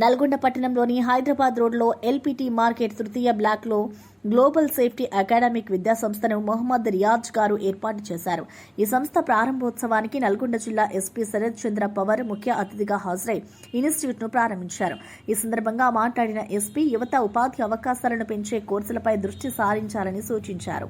నల్గొండ పట్టణంలోని హైదరాబాద్ రోడ్లో LPT market తృతీయ బ్లాక్లో గ్లోబల్ సేఫ్టీ అకాడమిక్ విద్యా సంస్థను మొహమ్మద్ రియాజ్ గారు ఏర్పాటు చేశారు. ఈ సంస్థ ప్రారంభోత్సవానికి నల్గొండ జిల్లా ఎస్పీ శరత్ చంద్ర పవర్ ముఖ్య అతిథిగా హాజరై ఇన్స్టిట్యూట్ ను ప్రారంభించారు. ఈ సందర్భంగా మాట్లాడిన ఎస్పీ యువత ఉపాధి అవకాశాలను పెంచే కోర్సులపై దృష్టి సారించాలని సూచించారు.